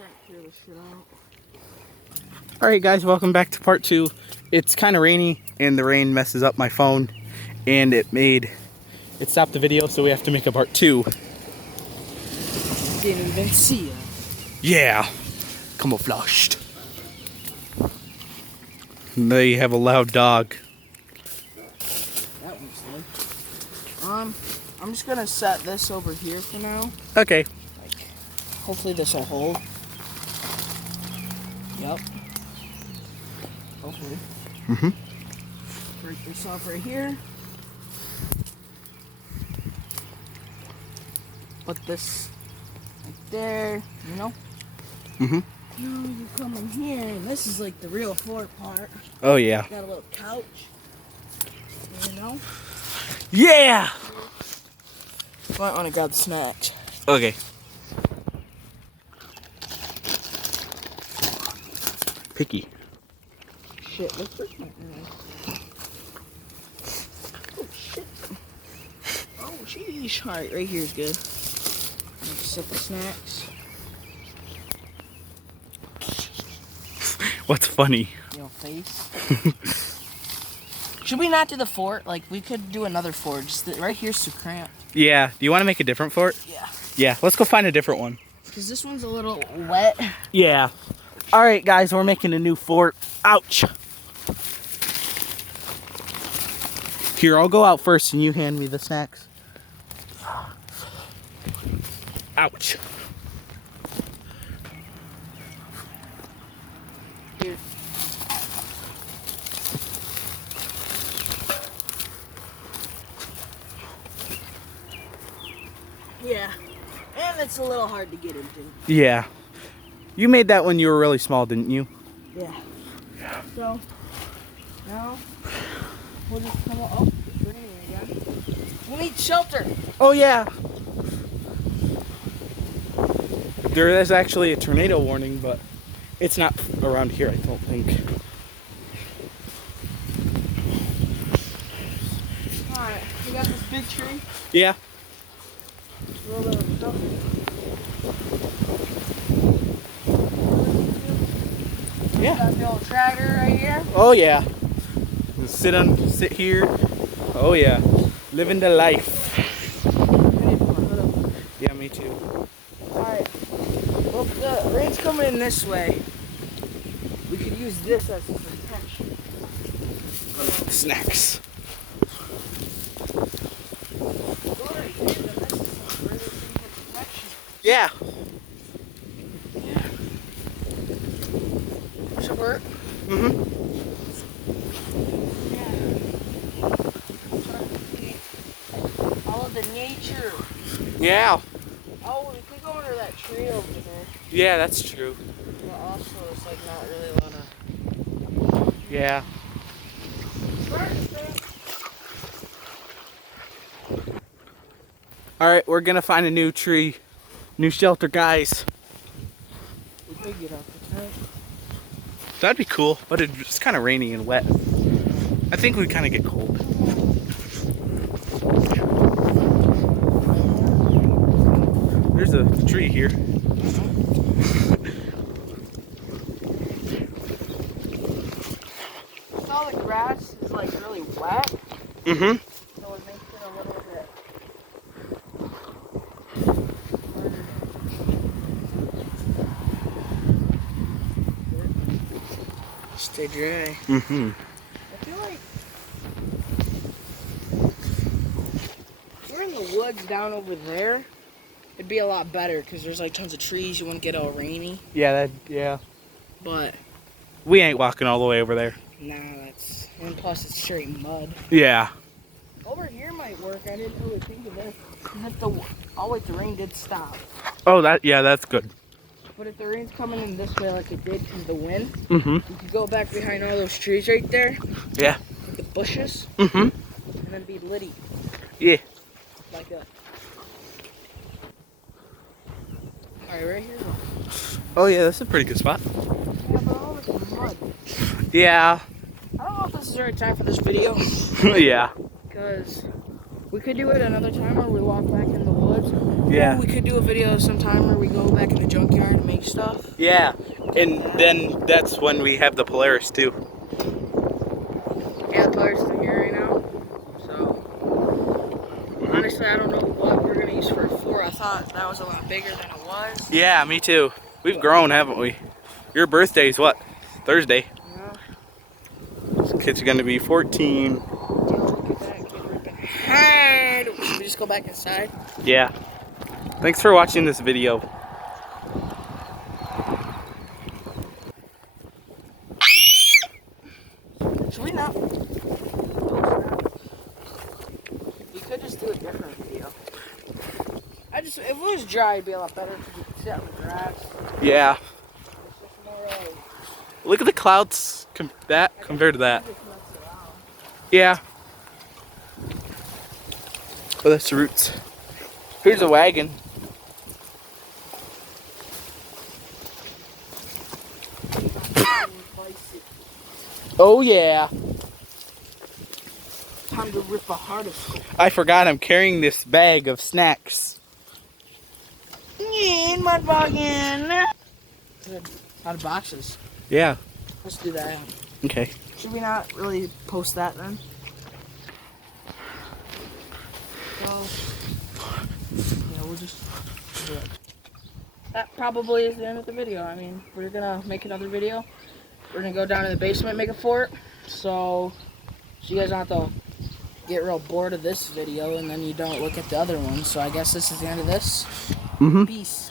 trying to clear this shit out. Alright guys, welcome back to part 2. It's kind of rainy and the rain messes up my phone and it stopped the video, so we have to make a part 2. Didn't even see ya. Yeah, camouflaged. They have a loud dog. That one's loud. I'm just gonna set this over here for now. Okay. Hopefully this will hold. Yep. Hopefully. Break this off right here. Put this right there, you know? Now you come in here, and this is like the real fort part. Oh yeah. Got a little couch, you know? Yeah! Might want to grab the snacks. Okay. Picky. Shit, let's break my Oh shit. Oh sheesh. Alright, right here is good. Just set the snacks. What's funny? Your face. Should we not do the fort? Like, we could do another fort. Just right here's too cramped. Yeah. Do you want to make a different fort? Yeah. Yeah. Let's go find a different one. Because this one's a little wet. Yeah. Alright guys, we're making a new fort. Ouch. Here, I'll go out first and you hand me the snacks. Ouch. Here. Yeah. And it's a little hard to get into. Yeah. You made that when you were really small, didn't you? Yeah. So, now, we'll just come up. Oh, it's raining again. We need shelter. Oh, yeah. There is actually a tornado warning, but it's not around here, I don't think. Alright, we got this big tree. Yeah. A little bit of stuff. Yeah. Got the old tractor right here. Oh, yeah. Sit here. Oh, yeah. Living the life. Yeah, me too. Alright. Well, the rain's coming in this way. We could use this as a protection. Snacks. Yeah. Should work. All of the nature. Yeah. Oh, we could go under that tree over there. Yeah, that's true. But also, it's like not really a lot of. Yeah. Alright, we're gonna find a new tree. New shelter, guys. We could get out the tent. That'd be cool, but it's kind of rainy and wet. I think we'd kind of get cold. There's a tree here. All the grass is like really wet. So it makes it a little bit. Stay dry. I feel like if we're in the woods down over there, it'd be a lot better because there's like tons of trees. You wouldn't get all rainy. Yeah, yeah. But We ain't walking all the way over there. nah, that's and plus it's straight mud. Yeah. Over here might work. I didn't really think of it. If the rain did stop. Oh, that's good. But if the rain's coming in this way like it did because of the wind, Mm-hmm. we could go back behind all those trees right there. Yeah. Like the bushes. Mm-hmm. And then be litty. Yeah. Like that. Alright, right here. Oh yeah, that's a pretty good spot. Yeah, but all this mud. Yeah. I don't know if this is the right time for this video. Yeah. Because we could do it another time where we walk back in the woods. Yeah. Or we could do a video sometime where we go back in the junkyard and make shiny stuff. Yeah, and then that's when we have the Polaris too. Yeah, the Polaris is here right now. So, honestly, I don't know what we're gonna use for a 4. I thought that was a lot bigger than it was. Yeah, me too. We've grown, haven't we? Your birthday's what? Thursday. Yeah. This kid's gonna be 14. Look at that kid ripping hard. Should we just go back inside? Yeah. Thanks for watching this video. Should we not? We could just do a different video. If it was dry, it'd be a lot better because you could sit on the grass. Yeah. It's just more Look at the clouds compared to that. Yeah. Oh, that's the roots. Here's a wagon. Oh yeah. Time to rip a heart of school. I forgot I'm carrying this bag of snacks. In mud boggin. Out of boxes. Yeah. Let's do that. Okay. Should we not really post that then? So, yeah, we'll just do it. That probably is the end of the video. I mean, we're gonna make another video. We're gonna go down in the basement and make a fort. So you guys don't have to get real bored of this video and then you don't look at the other one. So I guess this is the end of this. Mm-hmm. Peace.